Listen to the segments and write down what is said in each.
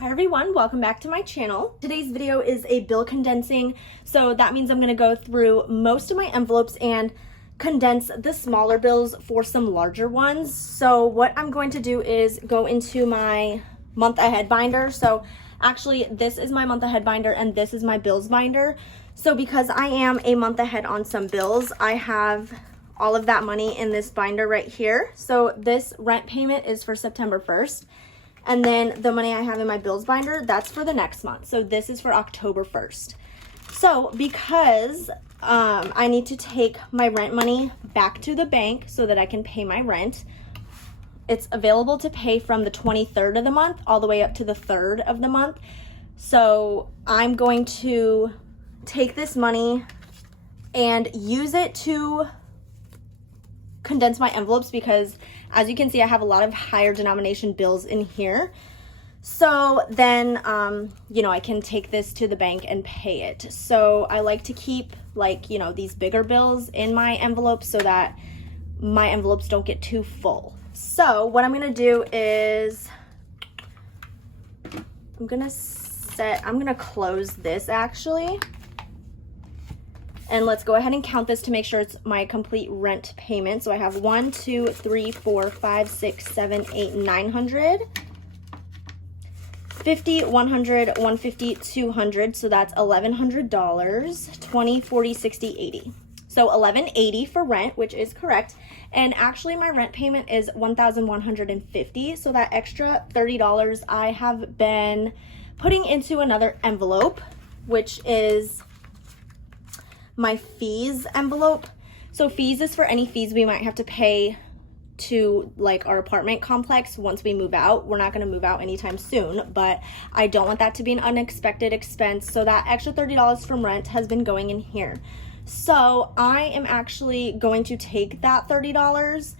Hi everyone, welcome back to my channel. Today's video is a bill condensing, so that means I'm going to go through most of my envelopes and condense the smaller bills for some larger ones. So what I'm going to do is go into my month ahead binder. So actually this is my month ahead binder and this is my bills binder. So because I am a month ahead on some bills, I have all of that money in this binder right here. So this rent payment is for September 1st. And then the money I have in my bills binder, that's for the next month. So this is for October 1st. So because I need to take my rent money back to the bank so that I can pay my rent, it's available to pay from the 23rd of the month all the way up to the 3rd of the month. So I'm going to take this money and use it to condense my envelopes because as you can see, I have a lot of higher denomination bills in here. So then, I can take this to the bank and pay it. So I like to keep these bigger bills in my envelopes so that my envelopes don't get too full. So what I'm gonna do is I'm gonna close this actually. And let's go ahead and count this to make sure it's my complete rent payment. So I have 1, 2, 3, 4, 5, 6, 7, 8, 900, 50, 100, 150, 200. So that's $1,100, 20, 40, 60, 80. So $1,180 for rent, which is correct. And actually my rent payment is $1,150. So that extra $30 I have been putting into another envelope, which is my fees envelope. So fees is for any fees we might have to pay to our apartment complex once we move out. We're not going to move out anytime soon, but I don't want that to be an unexpected expense. So that extra $30 from rent has been going in here. So I am actually going to take that $30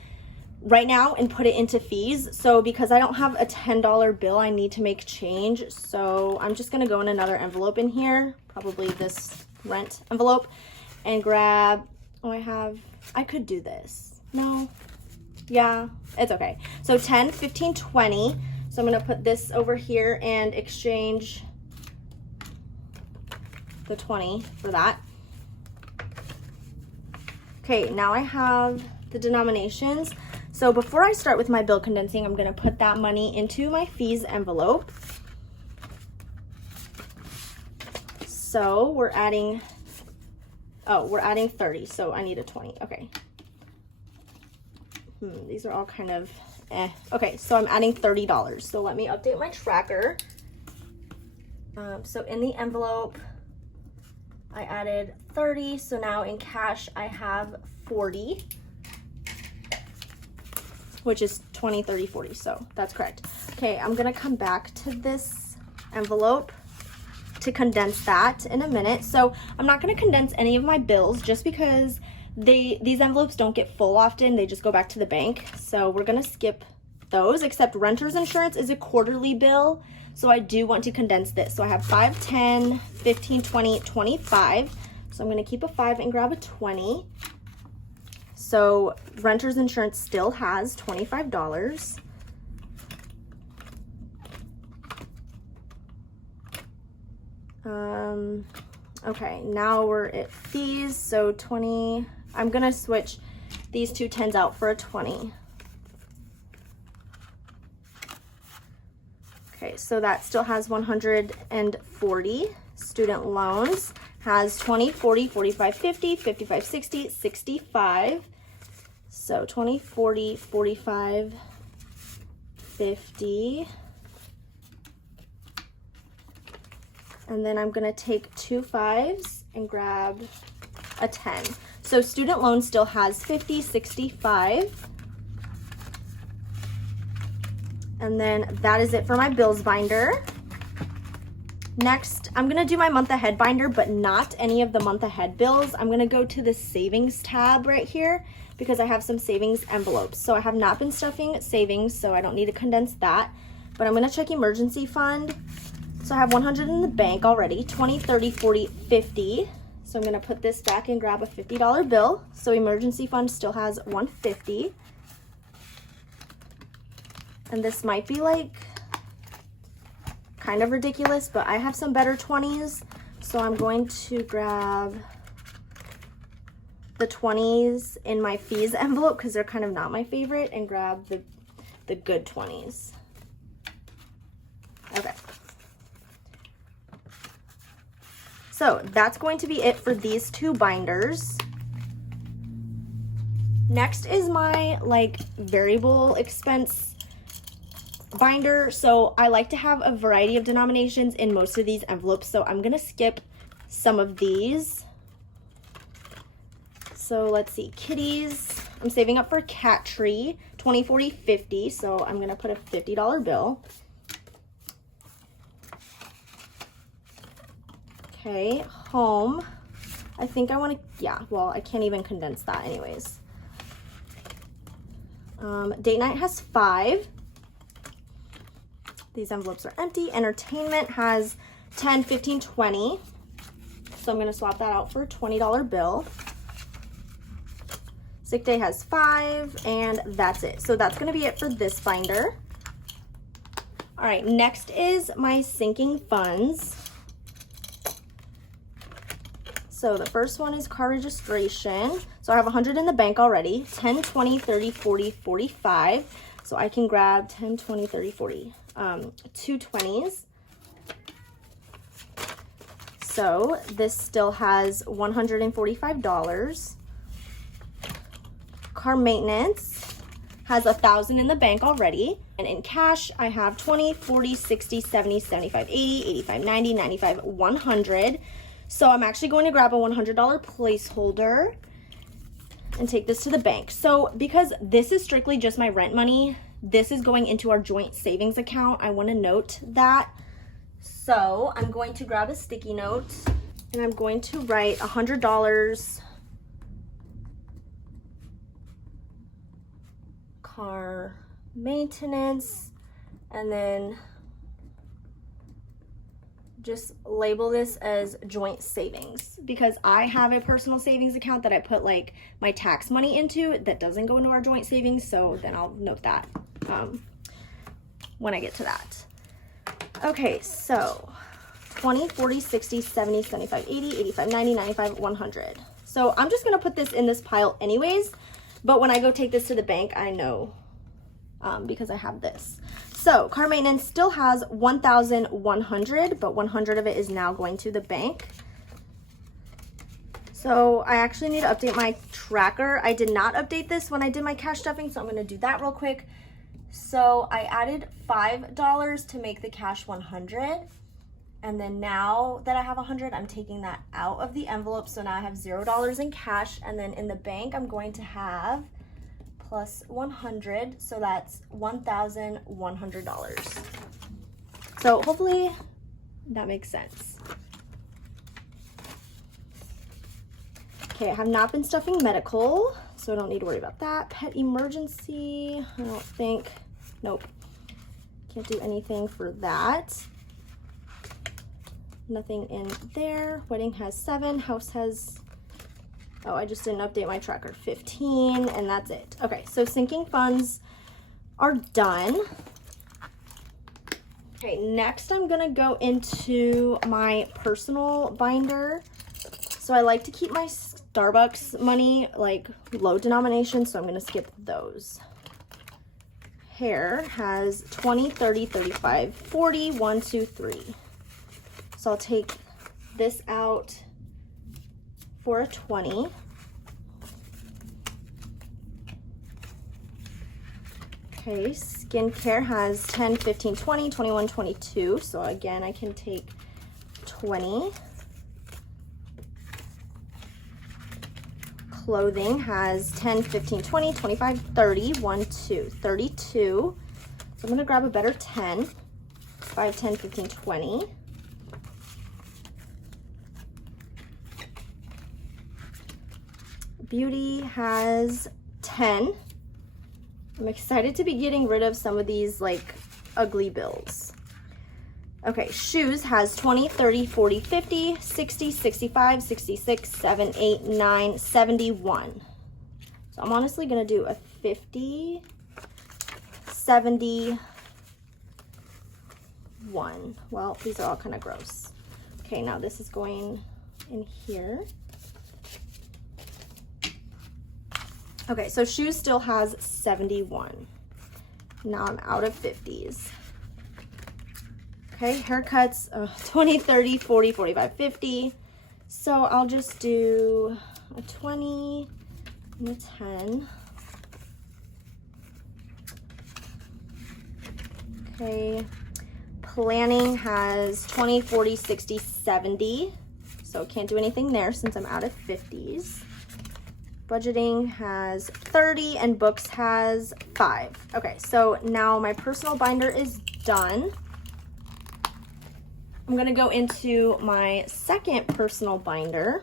right now and put it into fees. So because I don't have a $10 bill, I need to make change. So I'm just going to go in another envelope in here, probably this rent envelope, and grab, I could do this. No, yeah, it's okay. So 10, 15, 20. So I'm going to put this over here and exchange the 20 for that. Okay, now I have the denominations. So before I start with my bill condensing, I'm going to put that money into my fees envelope. So we're adding 30, so I need a 20. Okay. These are all kind of Okay, so I'm adding $30. So let me update my tracker. So in the envelope, I added 30. So now in cash, I have 40, which is 20, 30, 40. So that's correct. Okay, I'm gonna come back to this envelope to condense that in a minute. So I'm not going to condense any of my bills just because these envelopes don't get full often. They just go back to the bank. So we're going to skip those, except renter's insurance is a quarterly bill. So I do want to condense this. So I have 5, 10, 15, 20, 25. So I'm going to keep a 5 and grab a 20. So renter's insurance still has $25. Okay, now we're at fees. So 20, I'm gonna switch these two 10s out for a 20. Okay, so that still has 140. Student loans has 20, 40, 45, 50, 55, 60, 65. So 20, 40, 45, 50. And then I'm gonna take 2 5s and grab a 10. So student loan still has 50, 65. And then that is it for my bills binder. Next, I'm gonna do my month ahead binder, but not any of the month ahead bills. I'm gonna go to the savings tab right here because I have some savings envelopes. So I have not been stuffing savings, so I don't need to condense that. But I'm gonna check emergency fund. So I have 100 in the bank already, 20, 30, 40, 50. So I'm gonna put this back and grab a $50 bill. So emergency fund still has 150. And this might be kind of ridiculous, but I have some better 20s. So I'm going to grab the 20s in my fees envelope because they're kind of not my favorite, and grab the good 20s. Okay. So that's going to be it for these two binders. Next is my like variable expense binder. So I like to have a variety of denominations in most of these envelopes. So I'm gonna skip some of these. So let's see, kitties. I'm saving up for cat tree, 20, 40, 50. So I'm gonna put a $50 bill. Okay, home. I think I want to, yeah, well, I can't even condense that anyways. Date night has 5. These envelopes are empty. Entertainment has 10, 15, 20. So I'm going to swap that out for a $20 bill. Sick day has 5, and that's it. So that's going to be it for this binder. All right, next is my sinking funds. So the first one is car registration. So I have 100 in the bank already. 10, 20, 30, 40, 45. So I can grab 10, 20, 30, 40. 2 20s. So this still has $145. Car maintenance has 1,000 in the bank already. And in cash, I have 20, 40, 60, 70, 75, 80, 85, 90, 95, 100. So I'm actually going to grab a $100 placeholder and take this to the bank. So because this is strictly just my rent money, this is going into our joint savings account. I want to note that. So I'm going to grab a sticky note and I'm going to write $100 car maintenance, and then just label this as joint savings, because I have a personal savings account that I put like my tax money into that doesn't go into our joint savings. So then I'll note that when I get to that. Okay, so 20, 40, 60, 70, 75, 80, 85, 90, 95, 100. So I'm just gonna put this in this pile anyways, but when I go take this to the bank, I know because I have this. So car maintenance still has 1,100, but 100 of it is now going to the bank. So I actually need to update my tracker. I did not update this when I did my cash stuffing, so I'm gonna do that real quick. So I added $5 to make the cash 100. And then now that I have 100, I'm taking that out of the envelope. So now I have $0 in cash. And then in the bank, I'm going to have plus 100, so that's $1,100. So hopefully that makes sense. Okay, I have not been stuffing medical, so I don't need to worry about that. Pet emergency, I don't think, nope. Can't do anything for that. Nothing in there. Wedding has 7, house has, oh, I just didn't update my tracker, 15, and that's it. Okay, so sinking funds are done. Okay, next I'm gonna go into my personal binder. So I like to keep my Starbucks money like low denomination, so I'm gonna skip those. Hair has 20, 30, 35, 40, 1, 2, 3. So I'll take this out for a 20. Okay, skincare has 10, 15, 20, 21, 22. So again, I can take 20. Clothing has 10, 15, 20, 25, 30, 1, 2, 32. So I'm gonna grab a better 10, 5, 10, 15, 20. Beauty has 10. I'm excited to be getting rid of some of these like ugly bills. Okay, shoes has 20, 30, 40, 50, 60, 65, 66, 7, 8, 9, 71. So I'm honestly gonna do a 50, 70, one. Well, these are all kind of gross. Okay, now this is going in here. Okay, so shoes still has 71. Now I'm out of 50s. Okay, haircuts, 20, 30, 40, 45, 50. So I'll just do a 20 and a 10. Okay, planning has 20, 40, 60, 70. So can't do anything there since I'm out of 50s. Budgeting has 30 and books has 5. Okay, so now my personal binder is done. I'm gonna go into my second personal binder.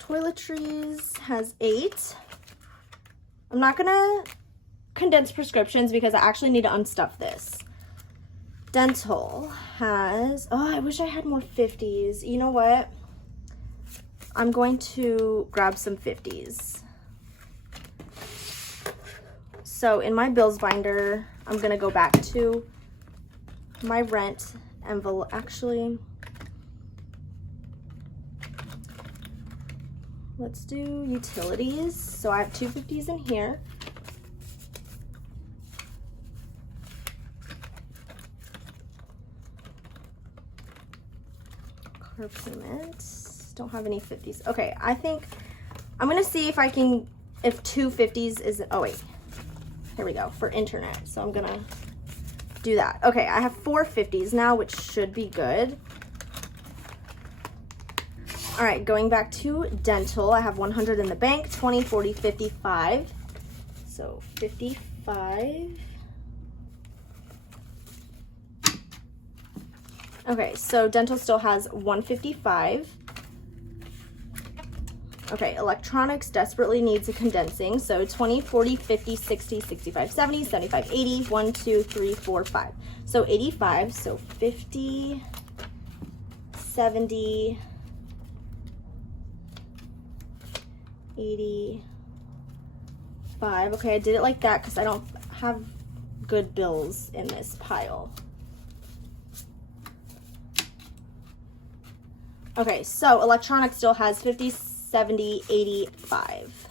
Toiletries has 8. I'm not gonna condense prescriptions because I actually need to unstuff this. Dental has, oh, I wish I had more 50s. You know what? I'm going to grab some 50s. So in my bills binder, I'm gonna go back to my rent envelope. Actually, let's do utilities. So I have 2 50s in here. Car payments. Don't have any 50s. Okay, I think I'm gonna see if I can, if 2 50s is, oh wait, here we go, for internet. So I'm gonna do that. Okay, I have 4 50s now, which should be good. All right, going back to dental, I have 100 in the bank, 20, 40, 55. So 55. Okay, so dental still has 155. Okay, electronics desperately needs a condensing. So 20, 40, 50, 60, 65, 70, 75, 80, 1, 2, 3, 4, 5. So 85, so 50, 70, 85. Okay, I did it like that because I don't have good bills in this pile. Okay, so electronics still has 50, 70, 85.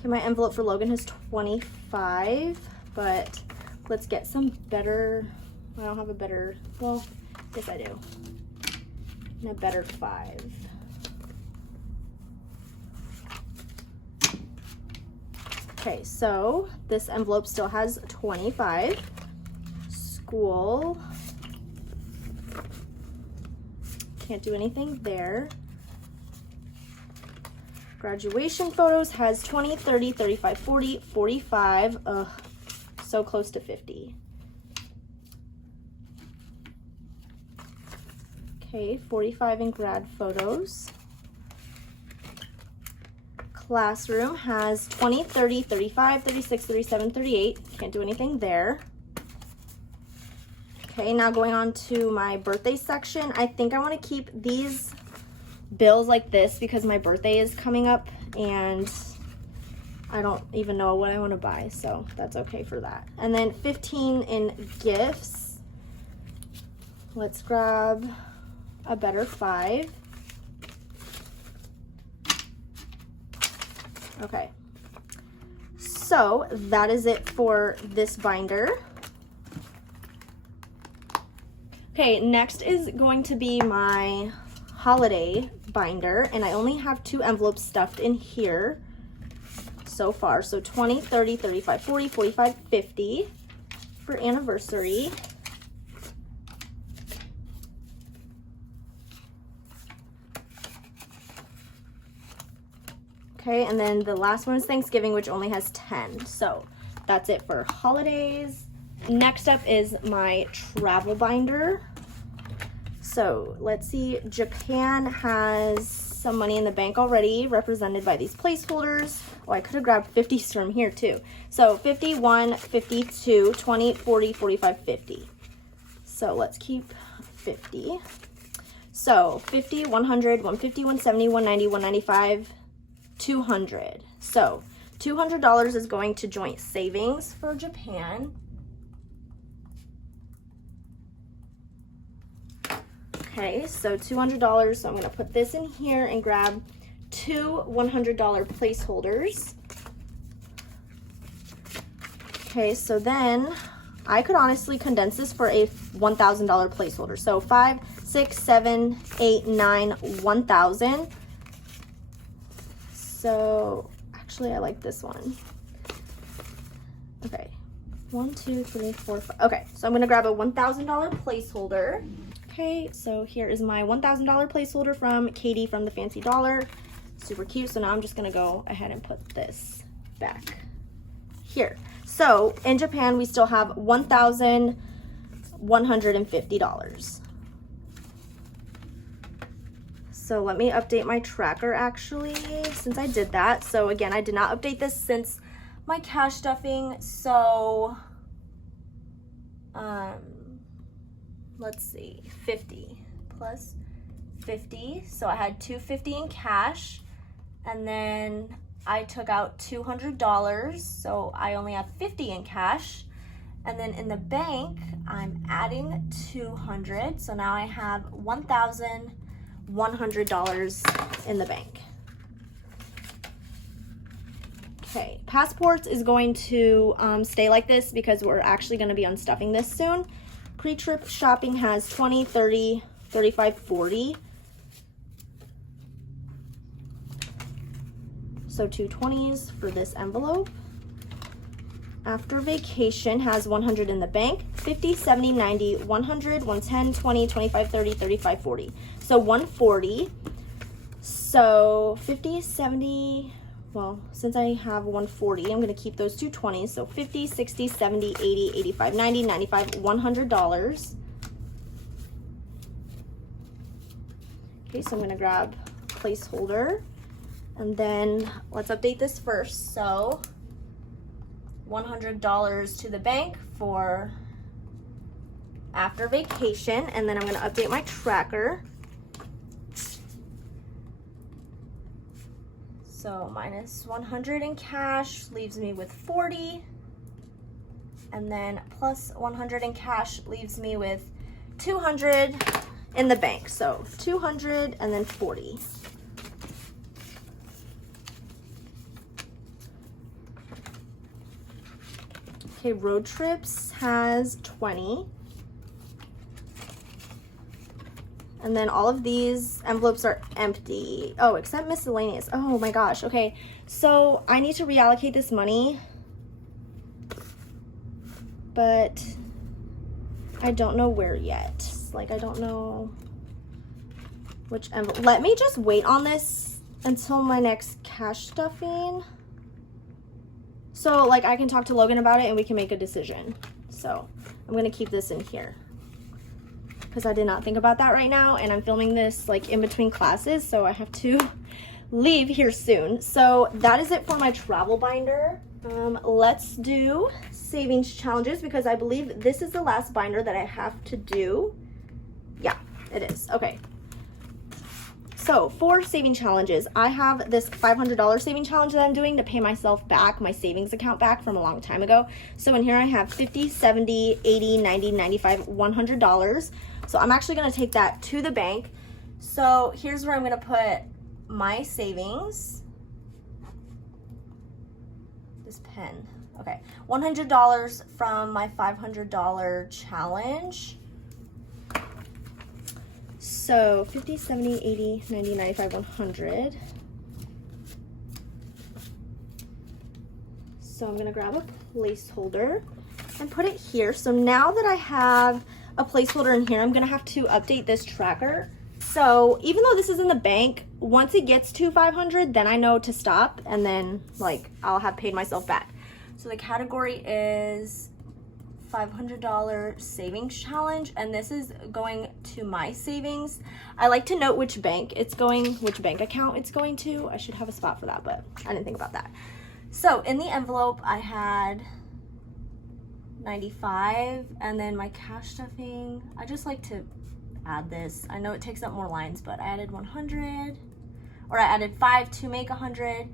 Okay, my envelope for Logan has 25, but let's get some better. I don't have a better, well, yes I do. And a better 5. Okay, so this envelope still has 25. School. Can't do anything there. Graduation photos has 20, 30, 35, 40, 45. Ugh, so close to 50. Okay, 45 in grad photos. Classroom has 20, 30, 35, 36, 37, 38. Can't do anything there. Okay, now going on to my birthday section. I think I want to keep these bills like this because my birthday is coming up and I don't even know what I want to buy, so that's okay for that. And then 15 in gifts. Let's grab a better 5. Okay, so that is it for this binder. Okay, next is going to be my holiday binder, and I only have 2 envelopes stuffed in here so far. So 20, 30, 35, 40, 45, 50 for anniversary. Okay, and then the last one is Thanksgiving, which only has 10. So that's it for holidays. Next up is my travel binder. So let's see, Japan has some money in the bank already, represented by these placeholders. Oh, I could have grabbed 50s from here too. So 51, 52, 20, 40, 45, 50. So let's keep 50. So 50, 100, 150, 170, 190, 195, 200. So $200 is going to joint savings for Japan. Okay, so $200, so I'm gonna put this in here and grab two $100 placeholders. Okay, so then I could honestly condense this for a $1,000 placeholder. So 5, 6, 7, 8, 9, 1,000. So actually I like this one. Okay, 1, 2, 3, 4, 5. Okay, so I'm gonna grab a $1,000 placeholder. Okay, so here is my $1,000 placeholder from Katie from the Fancy Dollar. Super cute. So now I'm just gonna go ahead and put this back here. So in Japan, we still have $1,150. So let me update my tracker actually, since I did that. So again, I did not update this since my cash stuffing. So, let's see, 50 plus 50. So I had $250 in cash, and then I took out $200. So I only have 50 in cash. And then in the bank, I'm adding 200. So now I have $1,100 in the bank. Okay, passports is going to stay like this because we're actually going to be unstuffing this soon. Pre-trip shopping has 20, 30, 35, 40. So 2 20s for this envelope. After vacation has 100 in the bank. 50, 70, 90, 100, 110, 20, 25, 30, 35, 40. So 140. So 50, 70, well, since I have 140, I'm going to keep those 2 20s. So 50, 60, 70, 80, 85, 90, 95, $100. Okay, so I'm going to grab placeholder. And then let's update this first. So $100 to the bank for after vacation. And then I'm going to update my tracker. So minus 100 in cash leaves me with 40. And then plus 100 in cash leaves me with 200 in the bank. So 200 and then 40. Okay, road trips has 20. And then all of these envelopes are empty. Oh, except miscellaneous. Oh my gosh. Okay, so I need to reallocate this money, but I don't know where yet. Like, I don't know which envelope. Let me just wait on this until my next cash stuffing. So, like, I can talk to Logan about it and we can make a decision. So, I'm going to keep this in here because I did not think about that right now, and I'm filming this, like, in between classes, so I have to leave here soon. So, that is it for my travel binder. Let's do savings challenges because I believe this is the last binder that I have to do. Yeah, it is. Okay. So for saving challenges, I have this $500 saving challenge that I'm doing to pay myself back, my savings account back from a long time ago. So in here I have 50, 70, 80, 90, 95, $100. So I'm actually going to take that to the bank. So here's where I'm going to put my savings. This pen. Okay. $100 from my $500 challenge. So 50, 70, 80, 90, 95, 100. So I'm going to grab a placeholder and put it here. So now that I have a placeholder in here, I'm going to have to update this tracker. So even though this is in the bank, once it gets to 500, then I know to stop, and then, like, I'll have paid myself back. So the category is $500 savings challenge, and this is going to my savings. I like to note which bank it's going, which bank account it's going to. I should have a spot for that, but I didn't think about that. So in the envelope, I had 95, and then my cash stuffing, I just like to add this. I know it takes up more lines, but I added 100, or I added 5 to make 100,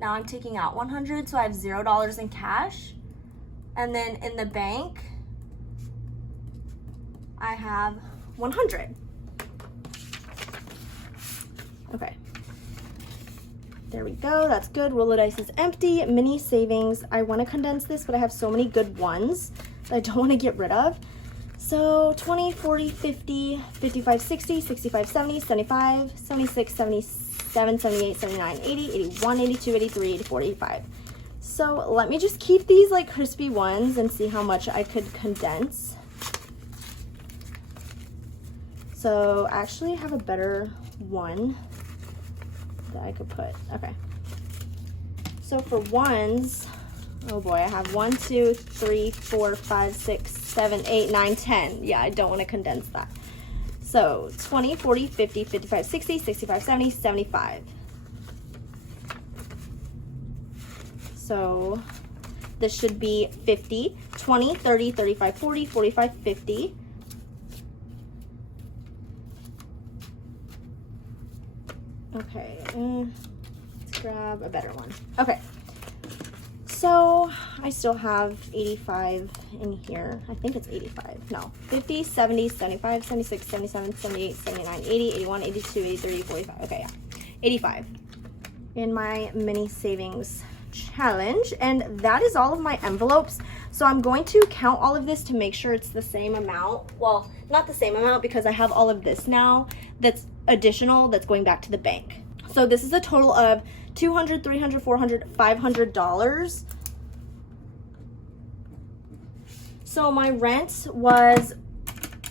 Now I'm taking out 100, so I have $0 in cash. And then in the bank, I have 100. Okay. There we go, that's good. Roll of dice is empty. Mini savings. I want to condense this, but I have so many good ones that I don't want to get rid of. So 20, 40, 50, 55, 60, 65, 70, 75, 76, 77, 78, 79, 80, 81, 82, 83, 84, 85. So let me just keep these like crispy ones and see how much I could condense. So actually I have a better one that I could put. Okay. So for ones, oh boy, I have 1, 2, 3, 4, 5, 6, 7, 8, 9, 10. Yeah, I don't want to condense that. So 20, 40, 50, 55, 60, 65, 70, 75. So this should be 50, 20, 30, 35, 40, 45, 50. Okay, let's grab a better one. Okay, so I still have 85 in here. I think it's 85. No, 50, 70, 75, 76, 77, 78, 79, 80, 81, 82, 83, 30, 45. Okay, yeah, 85 in my mini savings challenge. And that is all of my envelopes. So I'm going to count all of this to make sure it's the same amount. Well, not the same amount because I have all of this now that's additional that's going back to the bank. So this is a total of $200, $300, $400, $500. So my rent was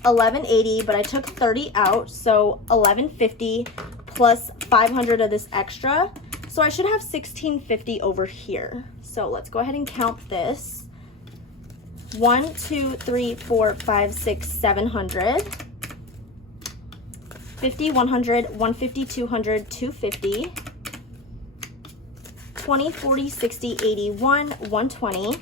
$11.80, but I took 30 out, so $11.50 plus 500 of this extra. So I should have $16.50 over here. So let's go ahead and count this. 1, 2, 3, 4, 5, 6, 700. 50, 100, 150, 200, 250. 20, 40, 60, 81, 120.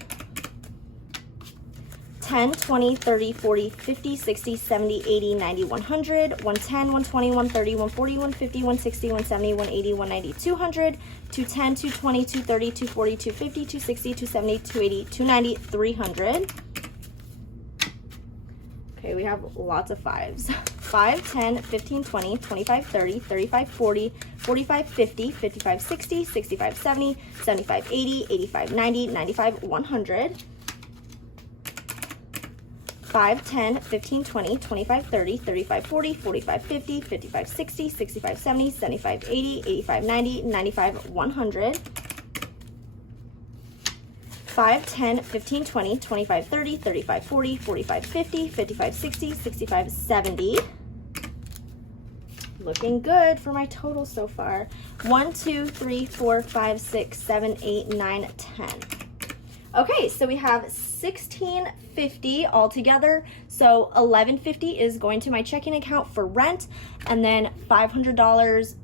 10, 20, 30, 40, 50, 60, 70, 80, 90, 100, 110, 120, 130, 140, 150, 160, 170, 180, 190, 200, 210, 220, 230, 240, 250, 260, 270, 280, 290, 300. Okay, we have lots of fives. 5, 10, 15, 20, 25, 30, 35, 40, 45, 50, 55, 60, 65, 70, 75, 80, 85, 90, 95, 100. 5, 10, 15, 20, 25, 30, 35, 40, 45, 50, 55, 60, 65, 70, 75, 80, 85, 90, 95, 100. 5, 10, 15, 20, 25, 30, 35, 40, 45, 50, 55, 60, 65, 70. Looking good for my total so far. 1, 2, 3, 4, 5, 6, 7, 8, 9, 10. Okay, so we have $16.50 all together. So $11.50 is going to my checking account for rent, and then $500,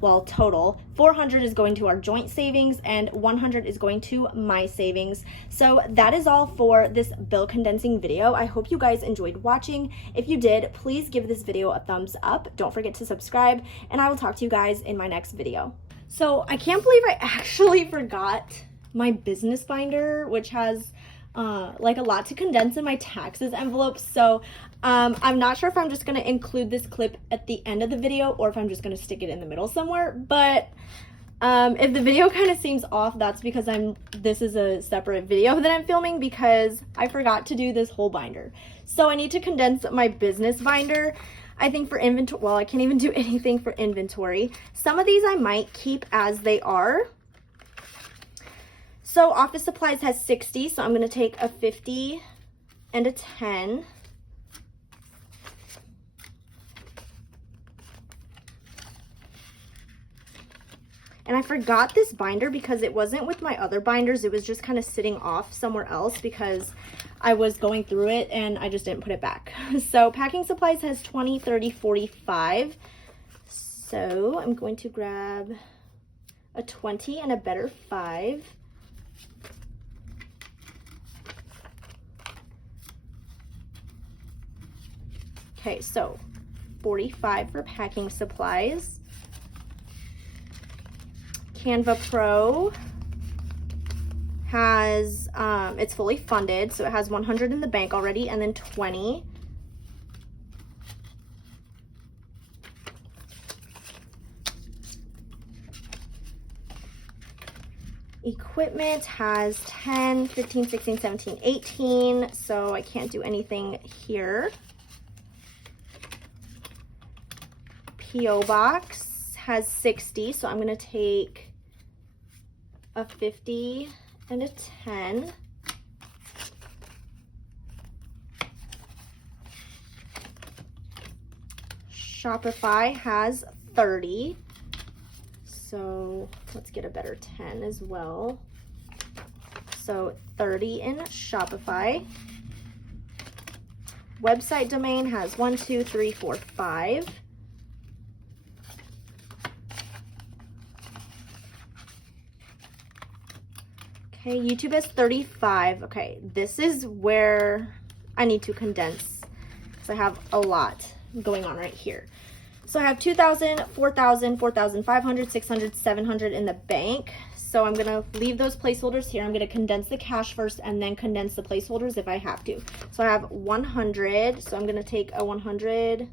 well, total. $400 is going to our joint savings, and $100 is going to my savings. So that is all for this bill condensing video. I hope you guys enjoyed watching. If you did, please give this video a thumbs up. Don't forget to subscribe, and I will talk to you guys in my next video. So I can't believe I actually forgot my business binder, which has like a lot to condense in my taxes envelope. So I'm not sure if I'm just going to include this clip at the end of the video or if I'm just going to stick it in the middle somewhere. But if the video kind of seems off, that's because this is a separate video that I'm filming because I forgot to do this whole binder. So I need to condense my business binder. I think for inventory, well, I can't even do anything for inventory. Some of these I might keep as they are. So office supplies has 60, so I'm going to take a 50 and a 10. And I forgot this binder because it wasn't with my other binders. It was just kind of sitting off somewhere else because I was going through it and I just didn't put it back. So packing supplies has 20, 30, 45. So I'm going to grab a 20 and a better 5. Okay, so 45 for packing supplies. Canva Pro has, it's fully funded, so it has 100 in the bank already, and then 20. Equipment has 10, 15, 16, 17, 18, so I can't do anything here. PO Box has 60, so I'm going to take a 50 and a 10. Shopify has 30. So let's get a better 10 as well. So 30 in Shopify. Website domain has 1, 2, 3, 4, 5. Okay, YouTube has 35. Okay, this is where I need to condense because I have a lot going on right here. So I have 2,000, 4,000, 4,500, 600, 700 in the bank. So I'm going to leave those placeholders here. I'm going to condense the cash first and then condense the placeholders if I have to. So I have 100. So I'm going to take a 100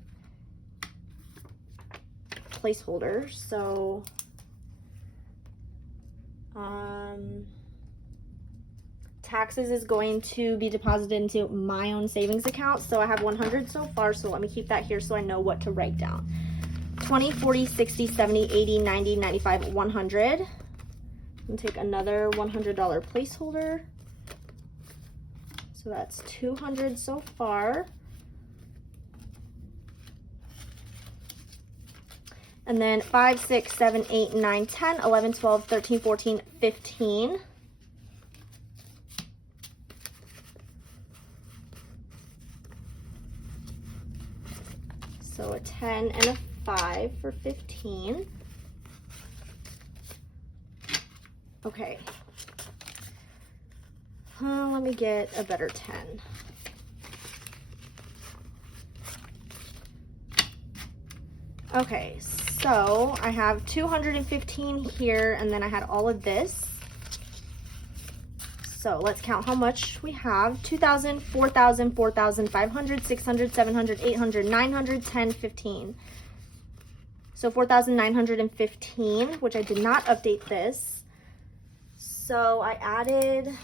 placeholder. So taxes is going to be deposited into my own savings account. So I have 100 so far. So let me keep that here so I know what to write down. 20, 40, 60, 70, 80, 90, 95, 100. And take another $100 placeholder. So that's 200 so far. And then 5, 6, 7, 8, 9, 10, 11, 12, 13, 14, 15. So a 10 and a 5 for 15. Okay. Let me get a better 10. Okay, so I have 215 here, and then I had all of this. So let's count how much we have. 2,000, 4,000, 4,000, 500, 600, 700, 800, 900, 10, 15. So 4,915, which I did not update this. So I added,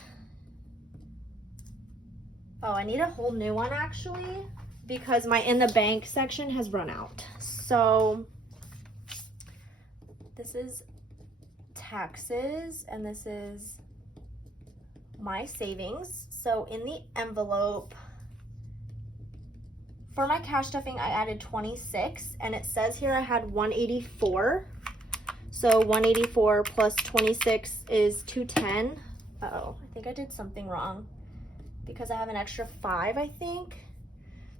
oh, I need a whole new one actually, because my in the bank section has run out. So this is taxes, and this is my savings. So in the envelope for my cash stuffing, I added 26, and it says here I had 184. So 184 plus 26 is 210. Uh-oh, I think I did something wrong because I have an extra 5, I think.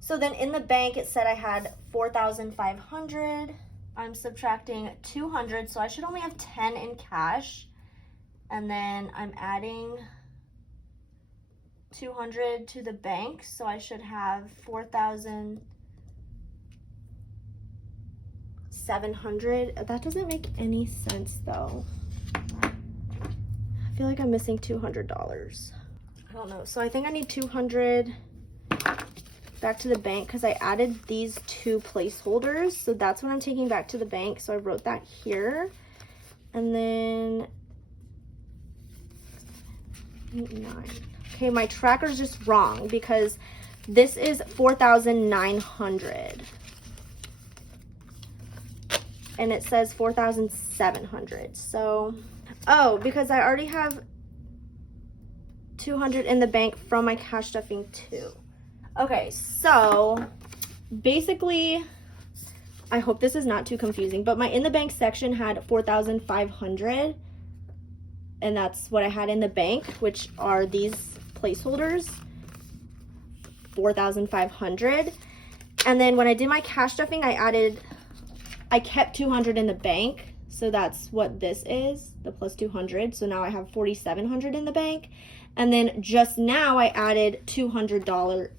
So then in the bank, it said I had 4,500. I'm subtracting 200, so I should only have 10 in cash. And then I'm adding 200 to the bank, so I should have 4,700. That doesn't make any sense though. I feel like I'm missing $200. I don't know. So I think I need 200 back to the bank because I added these 2 placeholders. So that's what I'm taking back to the bank. So I wrote that here. And then 8, 9. Okay, my tracker's just wrong because this is 4,900. And it says 4,700. So, oh, because I already have 200 in the bank from my cash stuffing too. Okay, so basically, I hope this is not too confusing, but my in the bank section had 4,500, and that's what I had in the bank, which are these placeholders, 4,500. And then when I did my cash stuffing, I kept 200 in the bank, So that's what this is, the plus 200. So now I have 4,700 in the bank. And then just now I added $200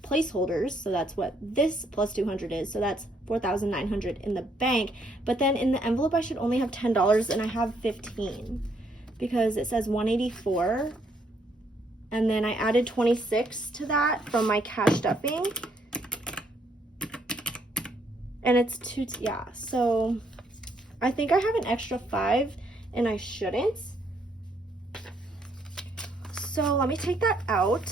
placeholders. So that's what this plus 200 is. So that's 4,900 in the bank. But then in the envelope, I should only have $10 and I have 15 because it says 184. And then I added 26 to that from my cash stuffing. And it's two, yeah. So I think I have an extra 5 and I shouldn't. So let me take that out.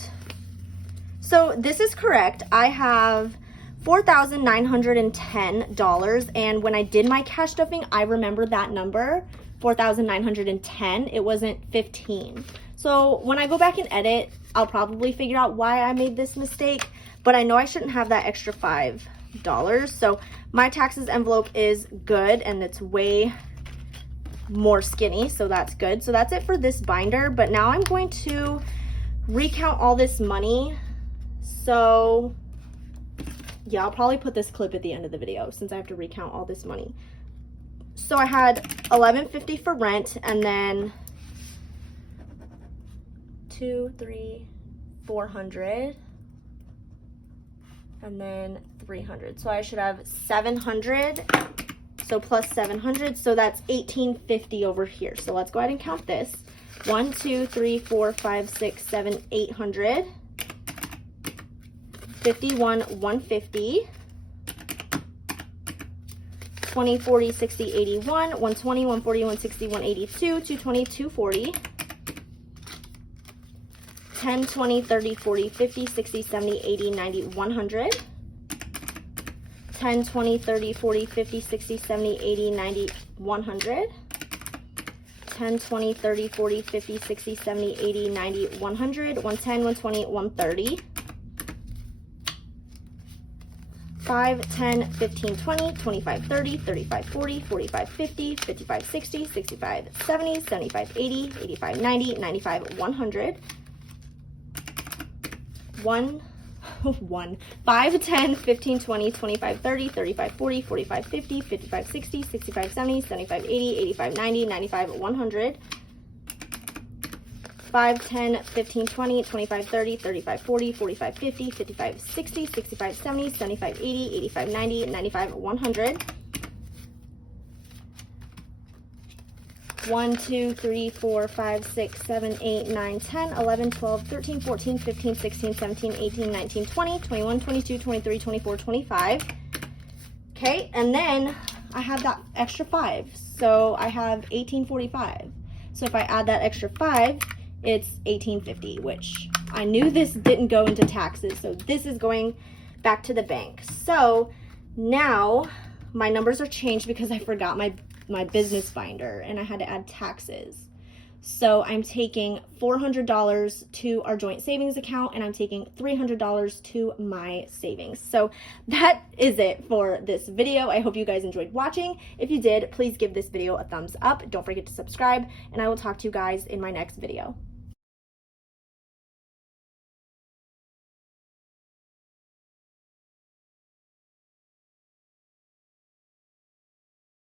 So this is correct. I have $4,910, and when I did my cash stuffing, I remembered that number, 4,910. It wasn't 15. So when I go back and edit, I'll probably figure out why I made this mistake, but I know I shouldn't have that extra $5. So my taxes envelope is good, and it's way more skinny, so that's good. So that's it for this binder, but now I'm going to recount all this money. So yeah, I'll probably put this clip at the end of the video since I have to recount all this money. So I had $1,150 for rent, and then 400, and then 300. So I should have 700. So plus 700, so that's 1,850 over here. So let's go ahead and count this. 1, 2, 3, 4, 5, 6, 7, 800. 51, 150. 20, 40, 60, 81. 120, 140, 160, 182. 220, 240. 10, 20, 30, 40, 50, 60, 70, 80, 90, 100. 10, 20, 30, 40, 50, 60, 70, 80, 90, 100. 10, 20, 30, 40, 50, 60, 70, 80, 90, 100. 110, 120, 130. 5, 10, 15, 20, 25, 30, 35, 40, 45, 50, 55, 60, 65, 70, 75, 80, 85, 90, 95, 100. 5, 10, 15, 20, 25, 30, 35, 40, 45, 50, 55, 60, 65, 70, 75, 80, 85, 90, 95, 100. 5, 10, 15, 20, 25, 30, 35, 40, 45, 50, 55, 60, 65, 70, 75, 80, 85, 90, 95, 100. 1, 2, 3, 4, 5, 6, 7, 8, 9, 10, 11, 12, 13, 14, 15, 16, 17, 18, 19, 20, 21, 22, 23, 24, 25. Okay, and then I have that extra 5. So I have 1845. So if I add that extra 5, it's 1850, which I knew this didn't go into taxes. So this is going back to the bank. So now my numbers are changed because I forgot my business binder and I had to add taxes. So I'm taking $400 to our joint savings account, and I'm taking $300 to my savings. So that is it for this video. I hope you guys enjoyed watching. If you did, please give this video a thumbs up. Don't forget to subscribe, and I will talk to you guys in my next video.